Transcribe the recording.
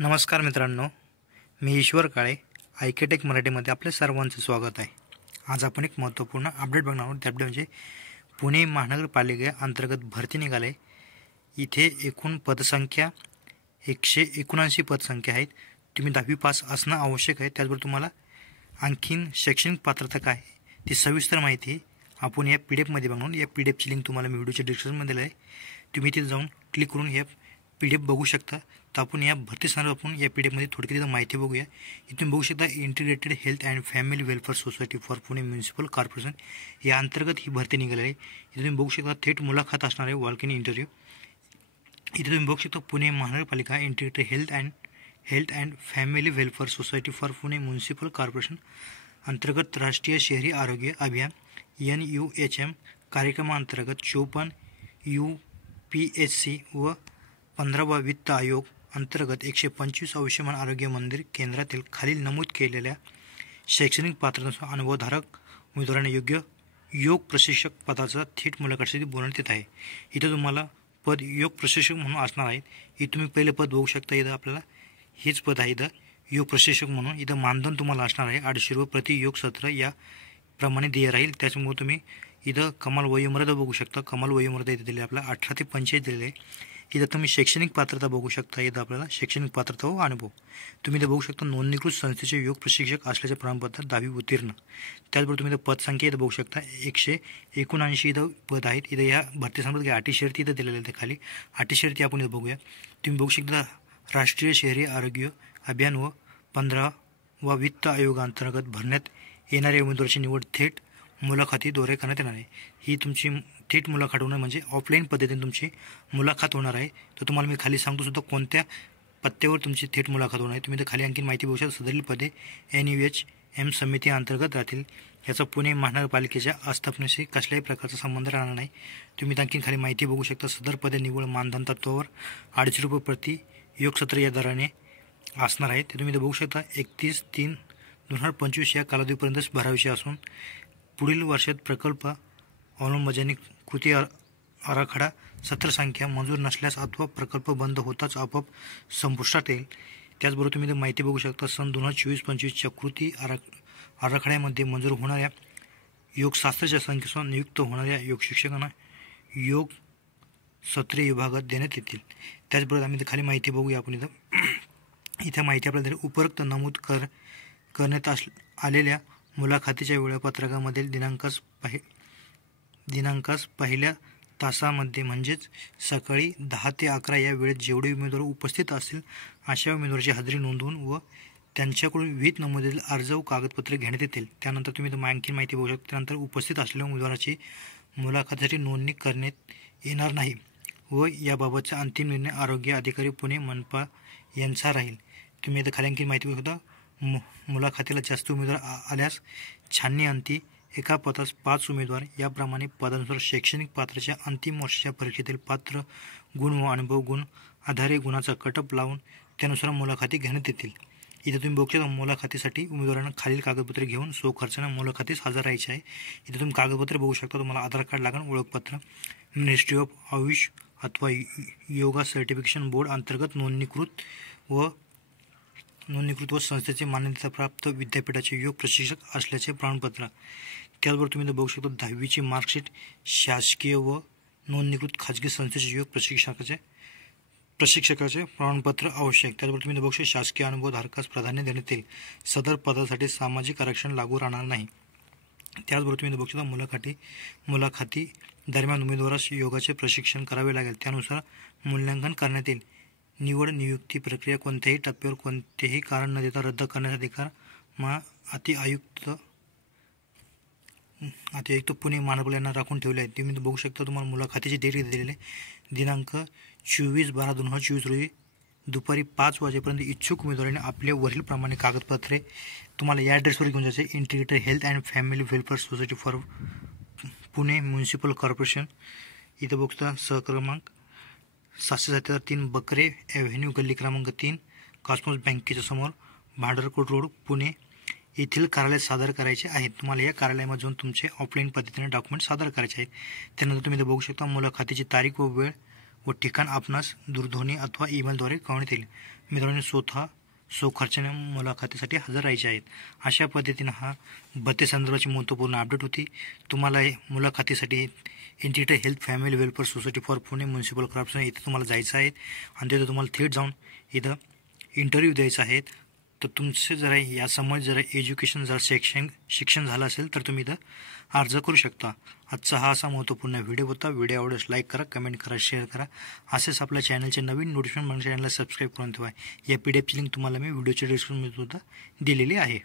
नमस्कार मित्रांनो, मी ईश्वर काळे आयकेटेक मराठीमध्ये आपल्या सर्वांचं स्वागत आहे। आज आपण एक महत्त्वपूर्ण अपडेट बघणार आहोत। त्या अपडेट म्हणजे पुणे महानगरपालिकेअंतर्गत भरती निघाले। इथे एकूण पदसंख्या 179 पदसंख्या आहेत। तुम्ही 10वी पास असणं आवश्यक आहे। त्याचबरोबर तुम्हाला आणखीन शैक्षणिक पात्रता काय आहे ती सविस्तर माहिती आपण या PDF मध्ये बघणार। या PDFची लिंक तुम्हाला मी व्हिडिओच्या डिस्क्रिप्शनमध्ये दिली आहे। तुम्ही तिथे जाऊन क्लिक करून या PDF बघू शकता। तर आपण या भरती संदर्भात आपण या PDF मध्ये थोडक्यात माहिती बघूया। इथून बघू शकता integrated health and family welfare society for Pune municipal corporation या अंतर्गत ही भरती निघाली आहे। इथे तुम्ही बघू शकता थेट मुलाखत असणार आहे, वॉक इन इंटरव्ह्यू। इथे तुम्ही बघू शकता पुणे महानगरपालिका integrated health and family welfare society for Pune municipal corporation अंतर्गत राष्ट्रीय शहरी आरोग्य अभियान NUHM कार्यक्रमांतर्गत 54 UPSC व 15वा वित्त आयोग अंतर्गत 125 आयुष्यमान आरोग्य मंदिर केंद्रातील खालील नमूद केलेल्या शैक्षणिक पात्रतेनुसार अनुभवधारक उमेदवारांना योग प्रशिक्षक पदाचा थेट मुलाखतीसाठी बोलवण्यात येत आहे। इथे तुम्हाला पद योग प्रशिक्षक म्हणून असणार आहे। इथे तुम्ही पहिले पद बघू शकता। इथं आपल्याला हेच पद आहे, इथं योग प्रशिक्षक म्हणून। इथं मानधन तुम्हाला असणार आहे 800 रुपये प्रति योग सत्र या प्रमाणे देय राहील। त्याच्यामुळे तुम्ही इथं कमाल वयोमर्यादा बघू शकता। कमाल वयोमर्यादा इथे दिली आपल्याला 18 ते 45 दिलेली आहे। इथं तुम्ही शैक्षणिक पात्रता बघू शकता। इथं आपल्याला शैक्षणिक पात्रता व अनुभव तुम्ही इथं बघू शकता। नोंदणीकृत संस्थेचे योग प्रशिक्षक असल्याचे प्रमाणपत्र 10वी उत्तीर्ण। त्याचबरोबर तुम्ही इथं पदसंख्या इथं बघू शकता 179 इथं पद आहेत। इथं या भरती संदर्भात अटी शर्ती इथं दिलेल्या आहेत। खाली अटी शर्ती आपण इथं बघूया। तुम्ही बघू शकता राष्ट्रीय शहरी आरोग्य अभियान व 15वा वित्त आयोगाअंतर्गत भरण्यात येणाऱ्या उमेदवाराची निवड थेट मुलाखतीद्वारे करण्यात येणार आहे। ही तुमची थेट मुलाखत होणार म्हणजे ऑफलाईन पद्धतीने तुमची मुलाखत होणार आहे। तर तुम्हाला मी खाली सांगतो सुद्धा कोणत्या पत्त्यावर तुमची थेट मुलाखत होणार आहे। तुम्ही तर खाली आणखी माहिती बघू शकता। सदरील पदे NUHM समिती अंतर्गत राहतील। याचा पुणे महानगरपालिकेच्या आस्थापनेशी कसल्याही प्रकारचा संबंध राहणार नाही। तुम्ही आणखी खाली माहिती बघू शकता। सदर पदे निव्वळ मानधन तत्वावर 800 रुपये प्रति योग सत्र या दराने असणार आहे। ते तुम्ही बघू शकता 31/3/2025 या कालावधीपर्यंतच भरायचे असून पुढील वर्षात प्रकल्प अंमलबजावणी कृती आराखडा सत्र संख्या मंजूर नसल्यास अथवा प्रकल्प बंद होताच आपोआप संपुष्टात येईल। त्याचबरोबर तुम्ही माहिती बघू शकता। सन 2024-25च्या कृती आराखड्यामध्ये मंजूर होणाऱ्या योगशास्त्राच्या संख्येनुसार नियुक्त होणाऱ्या योग शिक्षकांना योग सत्रे विभागात देण्यात येतील। त्याचबरोबर आम्ही खाली माहिती बघूया आपण। इथं माहिती आपल्याला उपरोक्त नमूद करण्यात आलेल्या मुलाखतीच्या वेळापत्रकामधील दिनांकास पहिल्या तासामध्ये म्हणजेच सकाळी 10 ते 11 या वेळेत जेवढे उमेदवार उपस्थित असतील अशा उमेदवाराची हजेरी नोंदवून व त्यांच्याकडून विहित नमूदेल अर्ज व कागदपत्रे घेण्यात येतील। त्यानंतर तुम्ही आणखी माहिती बघू शकता। त्यानंतर उपस्थित असलेल्या उमेदवाराची मुलाखतीसाठी नोंदणी करण्यात येणार नाही व याबाबतचा अंतिम निर्णय आरोग्य अधिकारी पुणे मनपा यांचा राहील। तुम्ही इथं खाली आणखी माहिती बघू शकता। मुलाखतीला जास्त उमेदवार आल्यास छाननी अंती एका पदास 5 उमेदवार याप्रमाणे पदानुसार शैक्षणिक पात्राच्या अंतिम वर्षाच्या परीक्षेतील पात्र गुण व अनुभव गुण आधारे गुणाचा कटअप लावून त्यानुसार मुलाखती घेण्यात येतील। इथे तुम्ही बघू शकता मुलाखतीसाठी उमेदवारांना खालील कागदपत्रे घेऊन स्वखर्चाने मुलाखतीस हजर राहायचे आहे। इथे तुम्ही कागदपत्रे बघू शकता। तुम्हाला आधार कार्ड लागेल, ओळखपत्र, मिनिस्ट्री ऑफ आयुष अथवा योगा सर्टिफिकेशन बोर्ड अंतर्गत नोंदणीकृत व संस्थेचे मान्यताप्राप्त विद्यापीठाचे योग प्रशिक्षक असल्याचे प्रमाणपत्र। त्याचबरोबर तुम्ही बघू शकता 10वीची मार्कशीट, शासकीय व नोंदणीकृत खाजगी संस्थेचे योग प्रशिक्षकाचे प्रमाणपत्र आवश्यक। त्याचबरोबर तुम्ही बघू शकता शासकीय अनुभवधारकास प्राधान्य देण्यात येईल। सदर पदासाठी सामाजिक आरक्षण लागू राहणार नाही। त्याचबरोबर तुम्ही बघू शकता मुलाखती दरम्यान उमेदवारास योगाचे प्रशिक्षण करावे लागेल। त्यानुसार मूल्यांकन करण्यात येईल। निवड नियुक्ती प्रक्रिया कोणत्याही टप्प्यावर कोणतेही कारण न देता रद्द करण्याचा अधिकार अतिआयुक्त पुणे महानगरपालिका यांना राखून ठेवले आहे। तुम्ही बघू शकता। तुम्हाला मुलाखतीची डेट दिलेली आहे दिनांक 24/12/2024 रोजी दुपारी 5 वाजेपर्यंत इच्छुक उमेदवारांनी आपले वरील प्रमाणे कागदपत्रे तुम्हाला या ॲड्रेसवर घेऊन जायचे। Integrated health and family welfare society for Pune municipal corporation. इथं बघता सहक्रमांक 773 बकरे ॲव्हेन्यू गल्ली क्रमांक 3 कॉस्मॉस बँकेच्या समोर भांडारकोट रोड पुणे येथील कार्यालयात सादर करायचे आहेत। तुम्हाला या कार्यालयामध्ये जाऊन तुमचे ऑफलाईन पद्धतीने डॉक्युमेंट सादर करायचे आहेत। त्यानंतर तुम्ही इथे बघू शकता मुलाखतीची तारीख व वेळ व ठिकाण आपणास दूरध्वनी अथवा ईमेलद्वारे कळवण्यात येईल. मित्रांनो, स्वतः स्वखर्चाने मुलाखतीसाठी हजर राहायचे आहेत. अशा पद्धतीनं हा भत्तेसंदर्भाची महत्त्वपूर्ण अपडेट होती. तुम्हाला हे मुलाखतीसाठी integrated health family welfare society for Pune municipal corporation इथे तुम्हाला जायचं आहे आणि तिथं तुम्हाला थेट जाऊन इथं इंटरव्ह्यू द्यायचा आहे. तर तुमचं जरा यासमोर जरा एज्युकेशन जर शिक्षण झालं असेल तर तुम्ही इथं अर्ज करू शकता. आजचा हा असा महत्त्वपूर्ण व्हिडिओ होता. व्हिडिओ आवडल्यास लाईक करा, कमेंट करा, शेअर करा. असेच आपल्या चॅनलचे नवीन नोटिफिकेशन मला चॅनलला सबस्क्राईब करून ठेवा. या PDF ची लिंक तुम्हाला मी व्हिडिओच्या डिस्क्रिप्शनमध्ये सुद्धा दिलेली आहे.